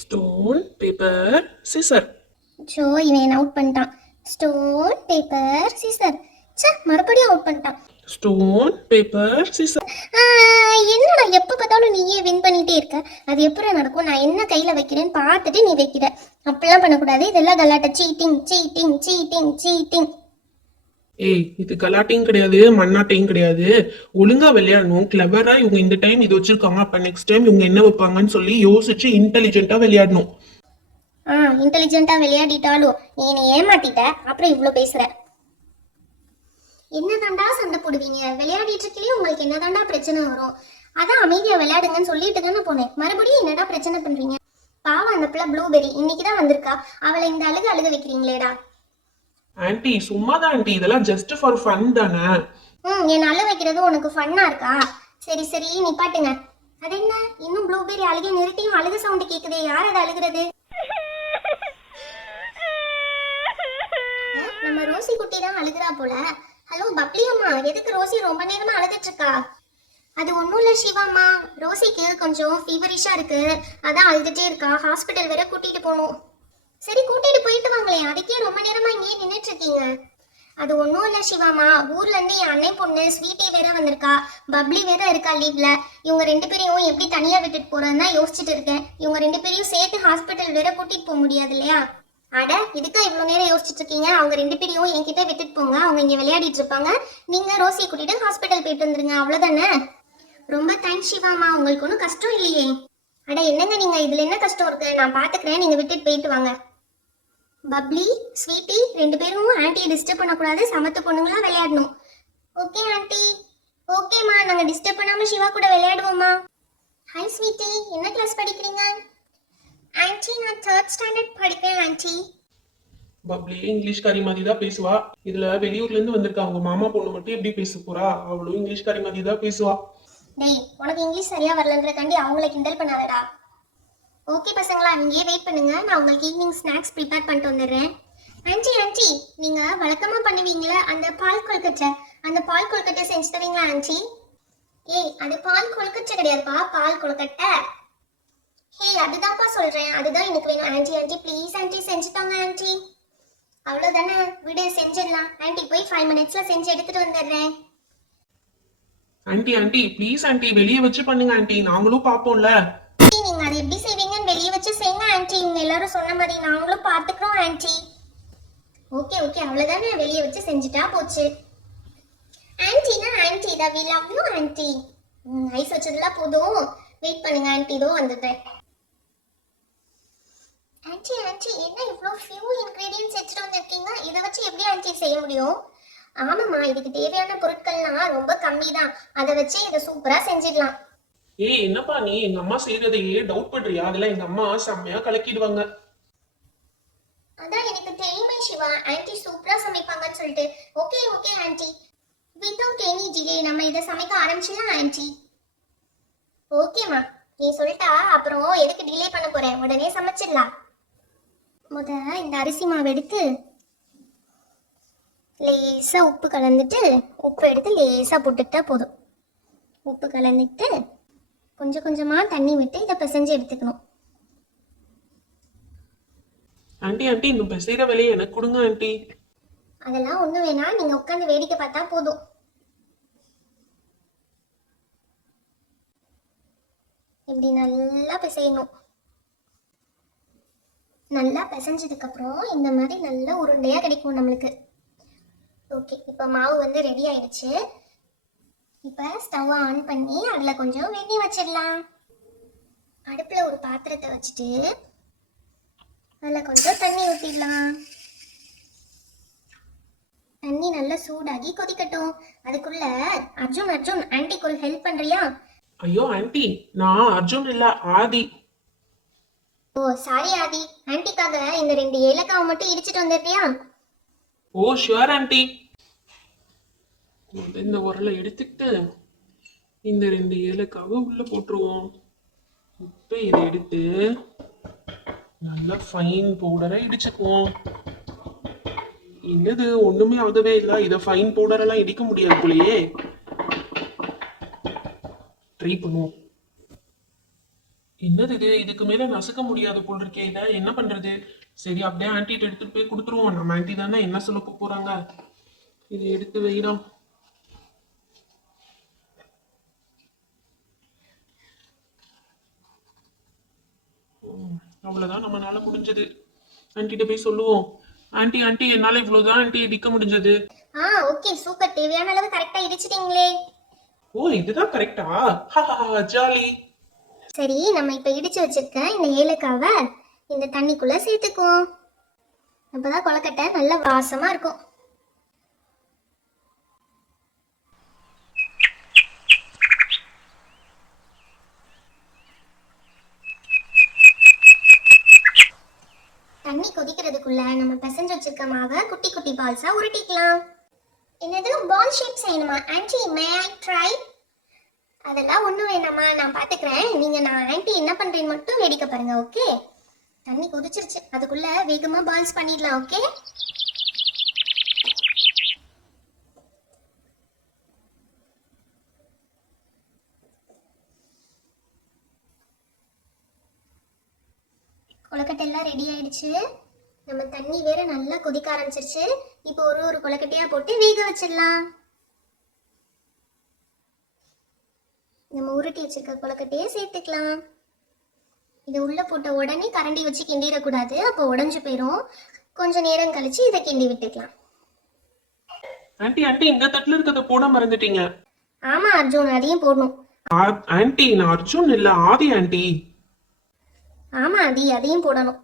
Stone paper scissor. So இவன் out பண்ணிட்டான். Stone paper scissor. சே, மறுபடியும் அவுட் பண்ணிட்டான். Stone paper scissor. என்னடா எப்போ பார்த்தாலும் நீயே வின் பண்ணிட்டே இருக்க. அது எப்படி நடக்கும்? நான் என்ன கையில் வைக்கிறேன்னு பார்த்துட்டு நீ வைக்கிற. அப்படிலாம் பண்ணக்கூடாது. இதெல்லாம் கலாட்ட. Cheating cheating cheating cheating. ஏய், இது கலாட்டையும் கிடையாது, மண்ணாட்டையும் கிடையாது. ஒழுங்கா விளையாடணும். கிளவரா இவங்க இந்த டைம் இது வச்சிருக்காங்க, அப்ப நெக்ஸ்ட் டைம் இவங்க என்ன வைப்பாங்கன்னு சொல்லி யோசிச்சு இன்டெலிஜென்ட்டா விளையாடணும். இன்டெலிஜென்ட்டா விளையாடிட்டாலும் நீ என்னை ஏமாத்திட்ட. அப்புறம் இவ்வளோ பேசுற. என்னதாண்டா சண்டை போடுவீங்க? விளையாடிட்டு இருக்கீங்களே, உங்களுக்கு என்னதாண்டா பிரச்சனை வரும்? அதான் அமைதியா விளையாடுங்கன்னு சொல்லிட்டு தானே போனேன். மறுபடியும் என்னடா பிரச்சனை பண்றீங்க? பாவம் அந்த பிள்ளை ப்ளூபெரி இன்னைக்கு தான் வந்திருக்கா. அவளை இந்த அழுக வைக்கிறீங்களேடா. ஆன்ட்டி சும்மாதான் ஆன்ட்டி, இதெல்லாம் ஜஸ்ட் ஃபார் ஃபன் தானே. என் அழுக வைக்கிறது உனக்கு ஃபன்னா இருக்கா? சரி சரி நிப்பாட்டுங்க. அது என்ன, இன்னும் ப்ளூபெரி அழுகை நிறுத்தியும் அழுக சவுண்டு கேக்குதே. யார் அது அழுகிறது? நம்ம ரோசி குட்டி தான் அழுகிறா போல. ஹலோ பப்ளி அம்மா, எதுக்கு ரோசி ரொம்ப நேரமா அழுதுட்டு இருக்கா? அது ஒன்றும் இல்லை சிவாம்மா, ரோசிக்கு கொஞ்சம் ஃபீவரிஷா இருக்கு, அதான் அழுதுட்டே இருக்கா. ஹாஸ்பிட்டல் வேற கூட்டிட்டு போகணும். சரி கூட்டிட்டு போயிட்டு வாங்களேன், அதுக்கே ரொம்ப நேரமா இங்கேயே நின்றுட்டு இருக்கீங்க. அது ஒன்றும் இல்லை சிவாமா, ஊர்ல இருந்து என் அண்ணன் பொண்ணு ஸ்வீட்டி வேற வந்திருக்கா, பப்ளி வேற இருக்கா லீவ்ல. இவங்க ரெண்டு பேரையும் எப்படி தனியா விட்டுட்டு போறதுன்னு தான் யோசிச்சுட்டு இருக்கேன். இவங்க ரெண்டு பேரையும் சேர்த்து ஹாஸ்பிட்டல் வேற கூட்டிட்டு போக முடியாது இல்லையா? அட இதுக்கா இவ்வளோ நேரம் யோசிச்சுட்டு இருக்கீங்க? அவங்க ரெண்டு பேரையும் என்கிட்ட விட்டுட்டு போங்க, அவங்க இங்கே விளையாடிட்டு இருப்பாங்க. நீங்க ரோசியை கூட்டிட்டு ஹாஸ்பிட்டல் போயிட்டு வந்துருங்க, அவ்வளோதானே. ரொம்ப தேங்க்ஸ் சிவாமா, உங்களுக்கு ஒன்றும் கஷ்டம் இல்லையே. அட என்னங்க நீங்க, இதுல என்ன கஷ்டம் இருக்கு? நான் பாத்துக்கிறேன், நீங்க விட்டுட்டு போயிட்டு வாங்க. பப்ளி ஸ்வீட்டி ரெண்டு பேரும் ஆன்ட்டியை டிஸ்டர்ப் பண்ணக்கூடாது, சமத்து பொண்ணுங்களா விளையாடணும். Okay aunty. ஓகேம்மா, நாங்கள் டிஸ்டர்ப் பண்ணாமல் சிவா கூட விளையாடுவோம்மா. ஹாய் ஸ்வீட்டி, என்ன கிளாஸ் படிக்கிறீங்க? ஆன்ட்டி நான் 3rd ஸ்டாண்டர்ட் படிக்கிறேன் ஆன்ட்டி. பப்ளி இங்கிலீஷ்காரி மாதிரி தான் பேசுவா. இதுல வெளியூர்ல இருந்து வந்திருக்கா அவங்க மாமா பொண்ணு மட்டும் எப்படி பேச போறா? அவளும் இங்கிலீஷ்காரி மாதிரி தான் பேசுவா. டேய், உனக்கு இங்கிலீஷ் சரியா வரலன்றக்காண்டி அவங்கள கிண்டல் பண்ணாதடா. ஓகே பசங்களா, நீங்க வெயிட் பண்ணுங்க, நான் உங்களுக்கு ஈவினிங் ஸ்நாக்ஸ் ப்ரிப்பேர் பண்ணிட்டு வந்துடுறேன். ஆன்ட்டி நீங்க வழக்கமா பண்ணுவீங்களா அந்த பால் கொழுக்கட்டை, அந்த பால் கொழுக்கட்டை செஞ்சு தரீங்களா ஆன்ட்டி? ஏய் அது பால் கொழுக்கட்டை கிடையாதுப்பா, பால் கொழுக்கட்டை. ஹே அதுதான்ப்பா சொல்றேன், அதுதான் எனக்கு வேணும் ஆன்ட்டி. ப்ளீஸ் ஆன்ட்டி செஞ்சு தாங்க ஆன்ட்டி. அவ்வளோதானே, விடு செஞ்சிடலாம். ஆன்ட்டி போய் 5 மினிட்ஸ்ல செஞ்சு எடுத்துட்டு வந்துடுறேன். ஆன்ட்டி ப்ளீஸ் ஆன்ட்டி, வெளியே வச்சு பண்ணுங்க ஆன்ட்டி, நாங்களும் பாப்போம்ல. நீங்க அதை எப்படி செய்வீங்கன்னு வெளியே வச்சு செய்யுங்க ஆன்ட்டி, இவங்க எல்லாரும் சொன்ன மாதிரி நாங்களும் பாத்துக்கிறோம் ஆன்ட்டி. ஓகே அவ்வளவுதானே, வெளியே வச்சு செஞ்சுட்டா போச்சு. ஆன்ட்டினா ஆன்ட்டி தான், we love you aunty. Ice வச்சதுலாம் போதும், வெயிட் பண்ணுங்க ஆன்ட்டி, இதோ வந்துட்டேன். ஆன்ட்டி என்ன இவ்வளோ ஃபியூ இன்கிரீடியன்ட்ஸ் எடுத்துட்டு வந்திருக்கீங்க? இதை வச்சு எப்படி ஆன்ட்டி செய்ய முடியும்? ஆமாம்மா, இதுக்கு தேவையான பொருட்கள்லாம் ரொம்ப கம்மி தான், அதை வச்சு இதை சூப்பரா செஞ்சிடலாம். ஏய் என்னப்பா நீ எங்க அம்மா செய்யறதையே டவுட் பண்றியா? அதெல்லாம் எங்க அம்மா செம்மையா கலக்கிடுவாங்க. அதான் எனக்கு தெரியுமே சிவா, ஆன்ட்டி சூப்பரா சமைப்பாங்கன்னு சொல்லிட்டு. Okay aunty, without any delay நம்ம இதை சமைக்க ஆரம்பிச்சிடலாம் ஆன்ட்டி. ஓகேம்மா, நீ சொல்லிட்டா அப்புறம் எதுக்கு டிலே பண்ண போறேன், உடனே சமைச்சிடலாம். இந்த அரிசி மாவு எடுத்து லேசா உப்பு கலந்துட்டு, உப்பு எடுத்து லேசா போட்டுக்கிட்டா போதும். உப்பு கலந்துட்டு கொஞ்சம் கொஞ்சமா தண்ணி விட்டு இதை பிசைஞ்சு எடுத்துக்கணும். ஆன்ட்டி இந்த பிசைற வேலையை எனக்கு கொடுங்க ஆன்ட்டி. அதெல்லாம் ஒண்ணும் வேணாம், நீங்க உட்காந்து வேடிக்கை பார்த்தா போதும். இப்படி நல்லா பிசையணும். நல்லா பிசைஞ்சதுக்கு அப்புறம் இந்த மாதிரி நல்ல உருண்டையா கிடைக்கும் நம்மளுக்கு. ஓகே, இப்போ மாவு வந்து ரெடி ஆயிடுச்சு. இப்போ ஸ்டவ் ஆன் பண்ணி அதில் கொஞ்சம் வெண்ணெய் வச்சிடலாம். அடுப்பில் ஒரு பாத்திரத்தை வச்சுட்டு அதில் கொஞ்சம் தண்ணி ஊற்றிடலாம். தண்ணி நல்லா சூடாகி கொதிக்கட்டும். அதுக்குள்ள அர்ஜுன் ஆன்ட்டிக்கு ஒரு ஹெல்ப் பண்றியா? ஐயோ ஆன்ட்டி, நான் அர்ஜுன் இல்ல, ஆதி. ஓ சாரி ஆதி, ஆன்ட்டிக்காக இந்த 2 ஏலக்காவை மட்டும் இடிச்சிட்டு வந்துடுறியா? Oh sure anti. இந்த உரலை எடுத்துக்கிட்டு இந்த 2 ஏலக்காவை உள்ள போட்டுருவோம். இப்போ இதை எடுத்து நல்லா ஃபைன் பவுடரை இடிச்சுக்குவோம். என்னது ஒண்ணுமே ஆகவே இல்லை, இதை ஃபைன் பவுடரெல்லாம் இடிக்க முடியாது போலயே. ட்ரை பண்ணுவோம். என்னது இது, இதுக்கு மேல நசுக்க முடியாது போல் இருக்கே. இத என்ன பண்றது? சரி, அப்படியே ஆன்ட்டிட்ட எடுத்துட்டு போய் கொடுத்துருவோம். நம்ம ஆன்ட்டி தானே, என்ன சொல்ல போறாங்க. இது எடுத்து வைடா. அவ்வளவுதான் நம்மனால முடிஞ்சது. ஆன்ட்டிட்ட போய் சொல்லுவோம். ஆன்ட்டி ஆன்ட்டி, என்னால இவ்வளவுதான் ஆன்ட்டி இடிக்க முடிஞ்சது. ஓகே சூப்பர், தேவையான அளவு கரெக்டா இடிச்சிட்டீங்களே. ஓ, இதுதான் கரெக்டா? ஜாலி. சரி, நம்ம இப்ப இடிச்சு வச்சிருக்க இந்த ஏலக்காவை இந்த தண்ணிக்குள்ள சேர்த்துக்குவோம். அப்பதான் கொழுக்கட்டை நல்ல வாசமா இருக்கும். தண்ணி கொதிக்கிறதுக்குள்ள நம்ம பிசைஞ்சு வச்சிருக்க மாவை குட்டி குட்டி பால்ஸா உருட்டிக்கலாம். என்னது, பால் ஷேப் செய்யணுமா ஆன்ட்டி? May I try? அதெல்லாம் ஒண்ணும் வேணாமா, நான் பாத்துக்கிறேன். நீங்க நான் ஆன்ட்டி என்ன பண்றேன்னு மட்டும் வேடிக்கை பாருங்க. ஓகே, தண்ணி கொதிச்சிருச்சு, அதுக்குள்ள வேகமா பால்ஸ் பண்ணிடலாம். ஓகே, கொழுக்கட்டை எல்லாம் ரெடி ஆயிடுச்சு. நம்ம தண்ணி வேற நல்லா கொதிக்க ஆரம்பிச்சிருச்சு. இப்போ ஒரு ஒரு கொழுக்கட்டையா போட்டு வேக வச்சிடலாம். நம்ம உருட்டி வச்சிருக்க கொழுக்கட்டையை சேர்த்துக்கலாம். இதை உள்ள போட்ட உடனே கரண்டி வச்சு கிண்டிடக்கூடாது, அப்போ உடஞ்சு போயிடும். கொஞ்சம் நேரம் கழிச்சு இதை கிண்டி விட்டுக்கலாம். ஆன்ட்டி ஆன்ட்டி, இந்த தட்டுல இருக்கிறத போட மறந்துட்டீங்க. ஆமா அர்ஜுன், அதையும் போடணும். ஆன்ட்டி, நான் அர்ஜுன் இல்ல, ஆதி ஆன்ட்டி. ஆமா அதி, அதையும் போடணும்.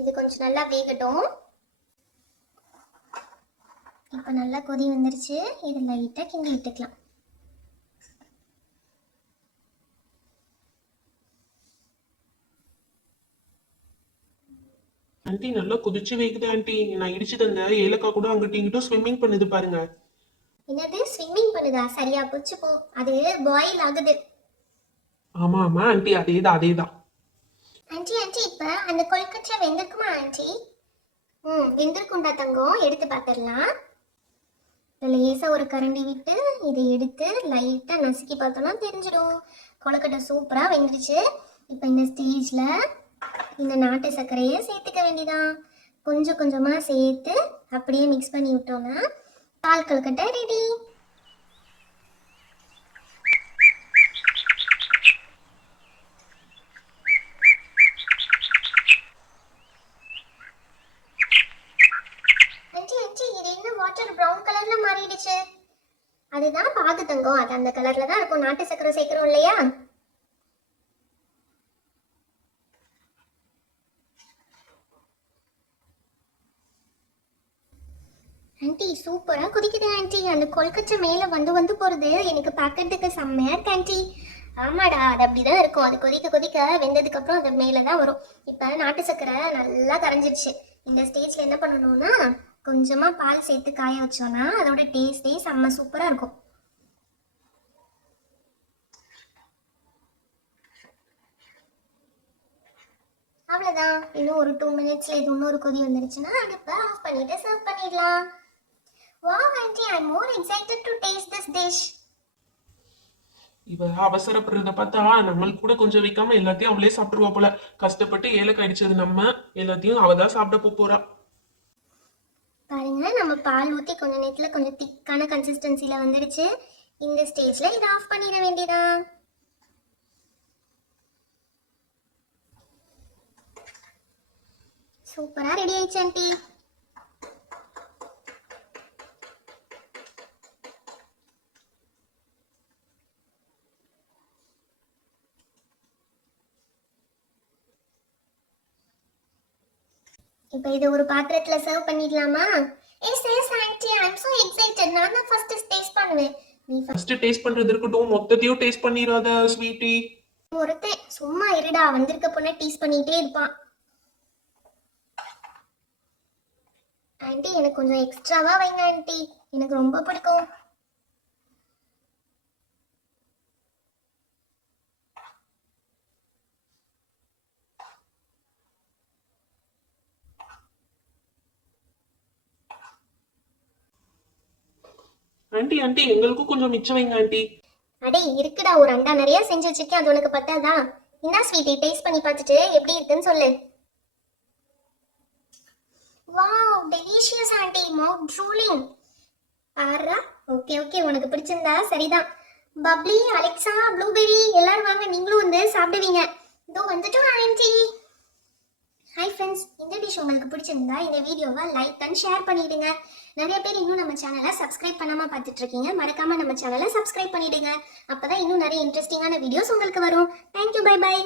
இது கொஞ்சம் நல்லா வேகட்டும். இப்ப நல்லா கொதி வந்துருச்சு, இது லைட்டா கிண்டி விட்டுக்கலாம். ஆன்ட்டி, நல்லா கொதிச்சு வைக்குது ஆன்ட்டி. நான் இடிச்சு தந்த ஏலக்காய் கூட அங்கிட்டும் இங்கிட்டும் ஸ்விம்மிங் பண்ணுது பாருங்க. என்னது, ஸ்விம்மிங் பண்ணுதா? சரியா போச்சு போ, அது பாயில் ஆகுது. ஆமா ஆமா ஆன்ட்டி, அதேதான் அதேதான். ஆன்ட்டி ஆன்ட்டி, இப்ப அந்த கொழுக்கட்டை வெந்திருக்குமா ஆன்ட்டி? வெந்திருக்குண்டா தங்கம், எடுத்து பார்த்துடலாம். லேசா ஒரு கரண்டி விட்டு இதை எடுத்து லைட்டா நசுக்கி பார்த்தோம்னா தெரிஞ்சிடும். கொழுக்கட்டை சூப்பரா வெந்துருச்சு. இப்போ இந்த ஸ்டேஜ்ல இந்த நாட்டு சர்க்கரையை சேர்த்துக்க வேண்டியதான். கொஞ்சம் கொஞ்சமா சேர்த்து அப்படியே மிக்ஸ் பண்ணி விட்டோம்னா பால் கொழுக்கட்டை ரெடி. அதுதான் பாகு தங்கம், அது அந்த கலர்ல தான் இருக்கும். நாட்டு சக்கரை சேர்க்கிறோம் இல்லையா? ஆன்ட்டி சூப்பரா கொதிக்குது ஆன்ட்டி. அந்த கொழுக்கட்டை மேல வந்து வந்து போறது எனக்கு பார்க்கறதுக்கு செம்மையா இருக்கு ஆன்ட்டி. ஆமாடா, அது அப்படிதான் இருக்கும். அது கொதிக்க கொதிக்க வெந்ததுக்கு அப்புறம் அது மேலதான் வரும். இப்ப நாட்டு சக்கரை நல்லா கரைஞ்சிருச்சு. இந்த ஸ்டேஜ்ல என்ன பண்ணணும்னா கொஞ்சமா பால் சேர்த்து காய வச்சோம்னா அதோட டேஸ்டே செம்ம சூப்பரா இருக்கும். அவ்வளவுதான், இன்னும் ஒரு 2 மினிட்ஸ்ல இது இன்னொரு கொதி வந்துருச்சுன்னா அடுப்பை ஆஃப் பண்ணிட்டு சர்வ் பண்ணிடலாம். Wow auntie, I'm more excited to taste this dish. இவ அவசரப்படுறத பார்த்தா நம்மளுக்கு கூட கொஞ்சம் வைக்காம எல்லாத்தையும் அவளே சாப்பிட்டுருவா போல. கஷ்டப்பட்டு ஏலக்காய் அடிச்சது நம்ம, எல்லாத்தையும் அவதான் சாப்பிட போறா. பாருங்க, நம்ம பால் ஊற்றி கொஞ்ச நேரத்துல கொஞ்சம் திக்கான கன்சிஸ்டன்சில வந்துடுச்சு. இந்த ஸ்டேஜ்ல இதை ஆஃப் பண்ணிட வேண்டியதான். சூப்பரா ரெடி ஆயிடுச்சு ஆண்டி. இப்போ இதை ஒரு பாத்திரத்துல சர்வ் பண்ணிடலாமா? Yes yes aunty, I am so excited. நான் தான் ஃபர்ஸ்ட் டேஸ்ட் பண்ணுவேன். நீ ஃபர்ஸ்ட் டேஸ்ட் பண்றது இருக்கட்டும், மொத்தத்தையும் டேஸ்ட் பண்ணிராத ஸ்வீட்டி. ஒருத்தன் சும்மா இருடா, வந்திருக்க பொண்ணை டீஸ் பண்ணிட்டே இருப்பான். ஆண்டி எனக்கு கொஞ்சம் எக்ஸ்ட்ராவா வைங்க ஆண்டி, எனக்கு ரொம்ப பிடிக்கும். ஆண்டி ஆண்டி, எங்களுக்கும் கொஞ்சம் மிச்சம் வைங்க ஆண்டி. அடே இருக்குடா, ஒரு அண்டா நிறைய செஞ்சு வச்சிருக்கேன், அது உனக்கு பத்தாதா? என்ன ஸ்வீட்டி, டேஸ்ட் பண்ணி பார்த்துட்டு எப்படி இருக்குன்னு சொல்லு. வாவ், டெலிஷியஸ் ஆண்டி, மவுத் ட்ரூலிங். ஆறா, ஓகே ஓகே, உனக்கு பிடிச்சிருந்தா சரிதான். பப்ளி, அலெக்சா, ப்ளூபெரி எல்லாரும் வாங்க, நீங்களும் வந்து சாப்பிடுவீங்க. இதோ வந்துட்டோம் ஆண்டி. ஹாய் ஃப்ரெண்ட்ஸ், இந்த டிஷ் உங்களுக்கு பிடிச்சிருந்தா இந்த வீடியோவை லைக் அண்ட் ஷேர் பண்ணிடுங்க. நிறைய பேர் இன்னும் நம்ம சேனலை சப்ஸ்கிரைப் பண்ணாமல் பார்த்துட்டு இருக்கீங்க. மறக்காம நம்ம சேனலை சப்ஸ்கிரைப் பண்ணிடுங்க. அப்பதான் இன்னும் நிறைய இன்ட்ரெஸ்டிங்கான வீடியோஸ் உங்களுக்கு வரும். Thank you, bye by.